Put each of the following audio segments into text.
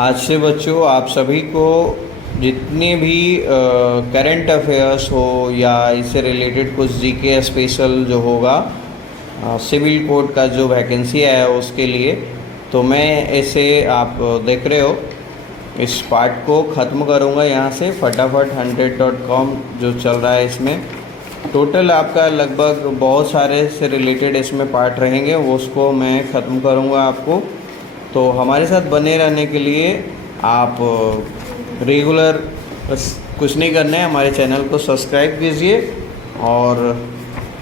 आज से बच्चों आप सभी को जितने भी करंट अफेयर्स हो या इससे रिलेटेड कुछ जीके स्पेशल जो होगा सिविल कोड का जो वैकेंसी है उसके लिए, तो मैं ऐसे आप देख रहे हो इस पार्ट को ख़त्म करूँगा यहाँ से फटाफट 100.com जो चल रहा है। इसमें टोटल आपका लगभग बहुत सारे से रिलेटेड इसमें पार्ट रहेंगे, वो उसको मैं ख़त्म करूँगा आपको। तो हमारे साथ बने रहने के लिए आप रेगुलर कुछ नहीं करना है, हमारे चैनल को सब्सक्राइब कीजिए और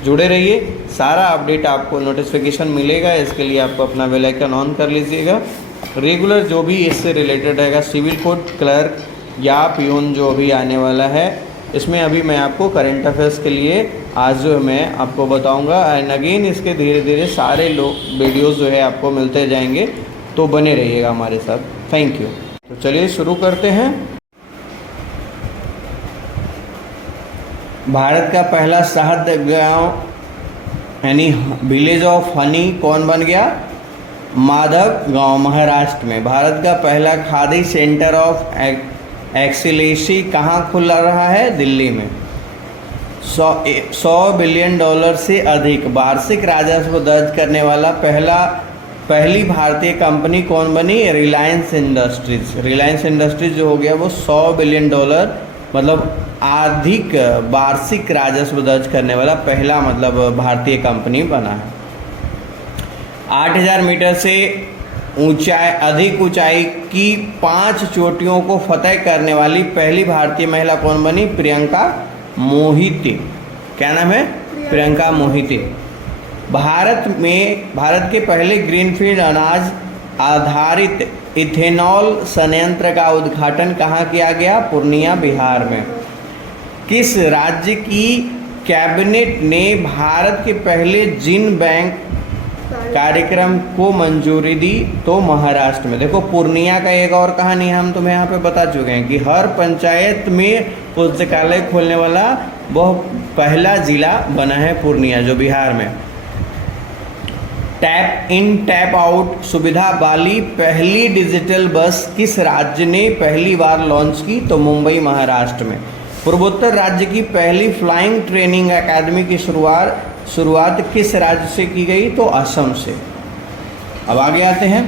जुड़े रहिए। सारा अपडेट आपको नोटिफिकेशन मिलेगा, इसके लिए आपको अपना बेल आइकन ऑन कर लीजिएगा। रेगुलर जो भी इससे रिलेटेड रहेगा, सिविल कोड, क्लर्क या पियून जो अभी आने वाला है, इसमें अभी मैं आपको करंट अफेयर्स के लिए आज जो मैं आपको बताऊंगा। एंड अगेन इसके धीरे धीरे सारे वीडियोस जो है आपको मिलते जाएंगे, तो बने रहिएगा हमारे साथ। Thank you. तो चलिए शुरू करते हैं। भारत का पहला शहद गांव यानी विलेज ऑफ हनी कौन बन गया? माधव गांव, महाराष्ट्र में। भारत का पहला खादी सेंटर ऑफ एक्सीलेंसी कहाँ खुला रहा है? दिल्ली में। 100 बिलियन डॉलर से अधिक वार्षिक राजस्व दर्ज करने वाला पहली भारतीय कंपनी कौन बनी? रिलायंस इंडस्ट्रीज। रिलायंस इंडस्ट्रीज जो हो गया वो 100 बिलियन डॉलर मतलब अधिक वार्षिक राजस्व दर्ज करने वाला पहला मतलब भारतीय कंपनी बना है। 8000 मीटर से अधिक ऊंचाई की 5 चोटियों को फतेह करने वाली पहली भारतीय महिला कौन बनी? प्रियंका मोहिते। क्या नाम है? प्रियंका मोहिते। भारत के पहले ग्रीनफील्ड अनाज आधारित इथेनॉल संयंत्र का उद्घाटन कहाँ किया गया? पूर्णिया, बिहार में। किस राज्य की कैबिनेट ने भारत के पहले जीन बैंक कार्यक्रम को मंजूरी दी? तो महाराष्ट्र में। देखो पूर्णिया का एक और कहानी हम तुम्हें यहाँ पे बता चुके हैं कि हर पंचायत में पुस्तकालय खोलने वाला वह पहला जिला बना है पूर्णिया, जो बिहार में। टैप इन टैप आउट सुविधा वाली पहली डिजिटल बस किस राज्य ने पहली बार लॉन्च की? तो मुंबई, महाराष्ट्र में। पूर्वोत्तर राज्य की पहली फ्लाइंग ट्रेनिंग एकेडमी की शुरुआत किस राज्य से की गई? तो असम से। अब आगे आते हैं।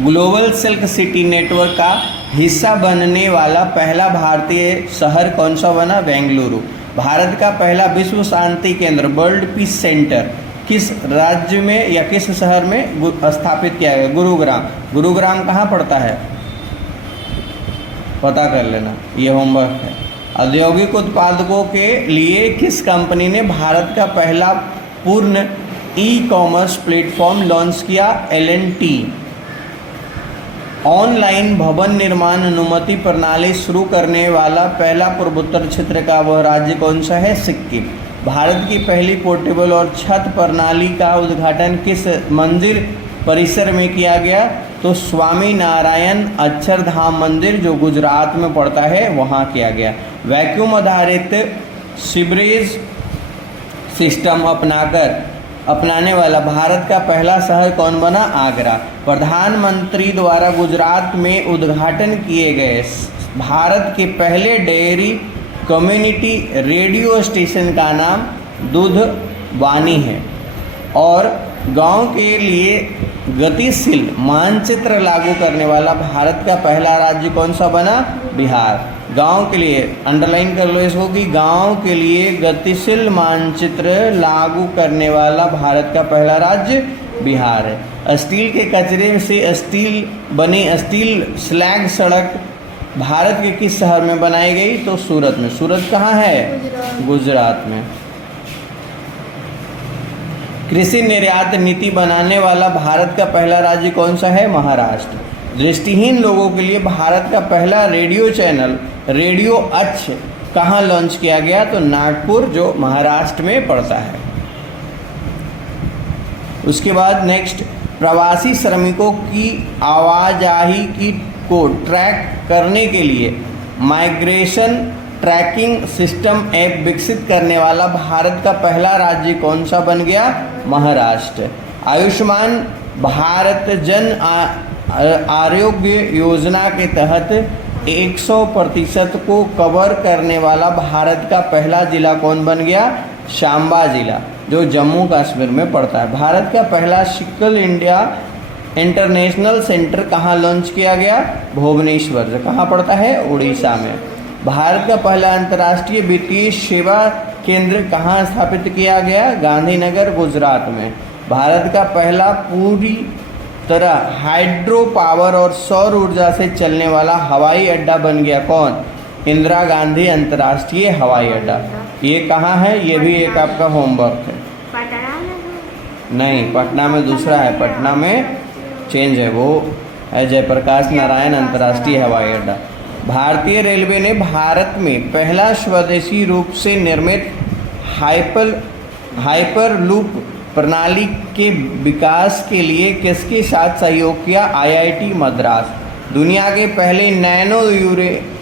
ग्लोबल सिल्क सिटी नेटवर्क का हिस्सा बनने वाला पहला भारतीय शहर कौन सा बना? बेंगलुरु। भारत का पहला विश्व शांति केंद्र वर्ल्ड पीस सेंटर किस राज्य में या किस शहर में स्थापित किया गया? गुरुग्राम। गुरुग्राम कहाँ पड़ता है? पता कर लेना, ये होमवर्क है। औद्योगिक उत्पादकों के लिए किस कंपनी ने भारत का पहला पूर्ण ई-कॉमर्स प्लेटफॉर्म लॉन्च किया? L&T। ऑनलाइन भवन निर्माण अनुमति प्रणाली शुरू करने वाला पहला पूर्वोत्तर क्षेत्र का वह राज्य कौन सा है? सिक्किम। भारत की पहली पोर्टेबल और छत प्रणाली का उद्घाटन किस मंदिर परिसर में किया गया? तो स्वामी नारायण अक्षरधाम मंदिर जो गुजरात में पड़ता है वहाँ किया गया। वैक्यूम आधारित सीवरेज सिस्टम अपनाने वाला भारत का पहला शहर कौन बना? आगरा। प्रधानमंत्री द्वारा गुजरात में उद्घाटन किए गए भारत के पहले डेयरी कम्युनिटी रेडियो स्टेशन का नाम दूधवाणी है। और गांव के लिए गतिशील मानचित्र लागू करने वाला भारत का पहला राज्य कौन सा बना? बिहार। गांव के लिए अंडरलाइन कर लो इसको कि गांव के लिए गतिशील मानचित्र लागू करने वाला भारत का पहला राज्य बिहार है। स्टील के कचरे से स्टील स्लैग सड़क भारत के किस शहर में बनाई गई? तो सूरत में। सूरत कहाँ है? गुजरात में। कृषि निर्यात नीति बनाने वाला भारत का पहला राज्य कौन सा है? महाराष्ट्र। दृष्टिहीन लोगों के लिए भारत का पहला रेडियो चैनल रेडियो अक्ष कहाँ लॉन्च किया गया? तो नागपुर जो महाराष्ट्र में पड़ता है। उसके बाद नेक्स्ट, प्रवासी श्रमिकों की आवाजाही को ट्रैक करने के लिए माइग्रेशन ट्रैकिंग सिस्टम ऐप विकसित करने वाला भारत का पहला राज्य कौन सा बन गया? महाराष्ट्र। आयुष्मान भारत जन आरोग्य योजना के तहत 100% को कवर करने वाला भारत का पहला जिला कौन बन गया? सांबा जिला, जो जम्मू कश्मीर में पड़ता है। भारत का पहला सिकल इंडिया इंटरनेशनल सेंटर कहाँ लॉन्च किया गया? भुवनेश्वर, जो कहाँ पड़ता है? उड़ीसा में। भारत का पहला अंतर्राष्ट्रीय वित्तीय सेवा केंद्र कहाँ स्थापित किया गया? गांधीनगर, गुजरात में। भारत का पहला पूरी तरह हाइड्रो पावर और सौर ऊर्जा से चलने वाला हवाई अड्डा बन गया कौन? इंदिरा गांधी अंतर्राष्ट्रीय हवाई अड्डा। ये कहाँ है? ये भी एक आपका होमवर्क है। नहीं, पटना में दूसरा है, पटना में चेंज है, वो है जयप्रकाश नारायण अंतर्राष्ट्रीय हवाई अड्डा। भारतीय रेलवे ने भारत में पहला स्वदेशी रूप से निर्मित हाइपर लूप प्रणाली के विकास के लिए किसके साथ सहयोग किया? IIT मद्रास। दुनिया के पहले नैनो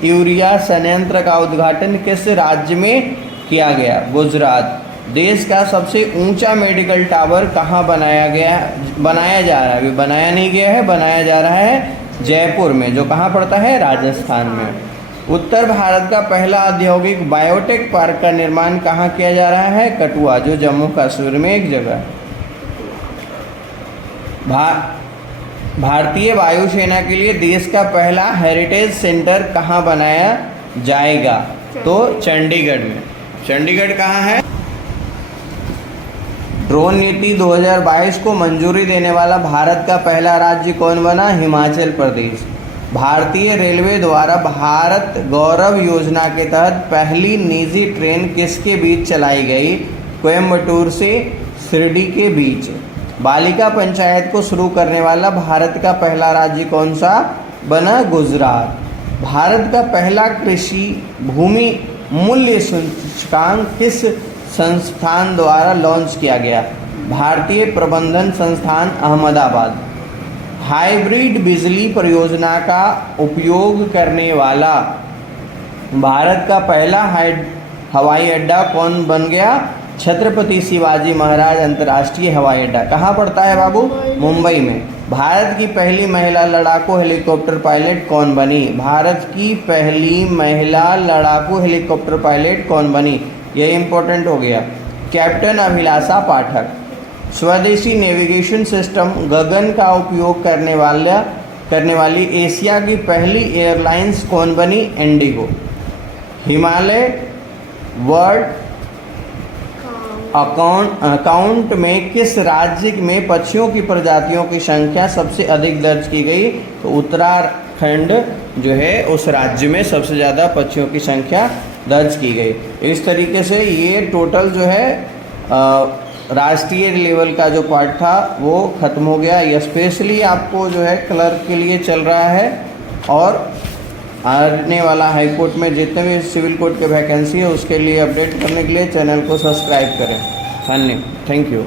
यूरिया संयंत्र का उद्घाटन किस राज्य में किया गया? गुजरात। देश का सबसे ऊंचा मेडिकल टावर कहाँ बनाया जा रहा है? अभी बनाया नहीं गया है, बनाया जा रहा है जयपुर में, जो कहाँ पड़ता है? राजस्थान में। उत्तर भारत का पहला औद्योगिक बायोटेक पार्क का निर्माण कहाँ किया जा रहा है? कठुआ, जो जम्मू कश्मीर में एक जगह है। भारतीय वायुसेना के लिए देश का पहला हेरिटेज सेंटर कहाँ बनाया जाएगा? तो चंडीगढ़ में। चंडीगढ़ कहाँ है? ड्रोन नीति 2022 को मंजूरी देने वाला भारत का पहला राज्य कौन बना? हिमाचल प्रदेश। भारतीय रेलवे द्वारा भारत गौरव योजना के तहत पहली निजी ट्रेन किसके बीच चलाई गई? कोयम्बटूर से शिरडी के बीच। बालिका पंचायत को शुरू करने वाला भारत का पहला राज्य कौन सा बना? गुजरात। भारत का पहला कृषि भूमि मूल्य सूचकांक किस संस्थान द्वारा लॉन्च किया गया? भारतीय प्रबंधन संस्थान, अहमदाबाद। हाइब्रिड बिजली परियोजना का उपयोग करने वाला भारत का पहला हवाई अड्डा कौन बन गया? छत्रपति शिवाजी महाराज अंतर्राष्ट्रीय हवाई अड्डा। कहाँ पड़ता है बाबू? मुंबई में। भारत की पहली महिला लड़ाकू हेलीकॉप्टर पायलट कौन बनी? भारत की पहली महिला लड़ाकू हेलीकॉप्टर पायलट कौन बनी? यह इंपॉर्टेंट हो गया। कैप्टन अभिलाषा पाठक। स्वदेशी नेविगेशन सिस्टम गगन का उपयोग करने वाली एशिया की पहली एयरलाइंस कौन बनी? इंडिगो। हिमालय वर्ल्ड अकाउंट में किस राज्य में पक्षियों की प्रजातियों की संख्या सबसे अधिक दर्ज की गई? तो उत्तराखंड जो है उस राज्य में सबसे ज़्यादा पक्षियों की संख्या दर्ज की गई। इस तरीके से ये टोटल जो है राष्ट्रीय लेवल का जो पार्ट था वो ख़त्म हो गया। ये स्पेशली आपको जो है क्लर्क के लिए चल रहा है, और आने वाला हाई कोर्ट में जितने भी सिविल कोर्ट के वैकेंसी है उसके लिए अपडेट करने के लिए चैनल को सब्सक्राइब करें। Thank you.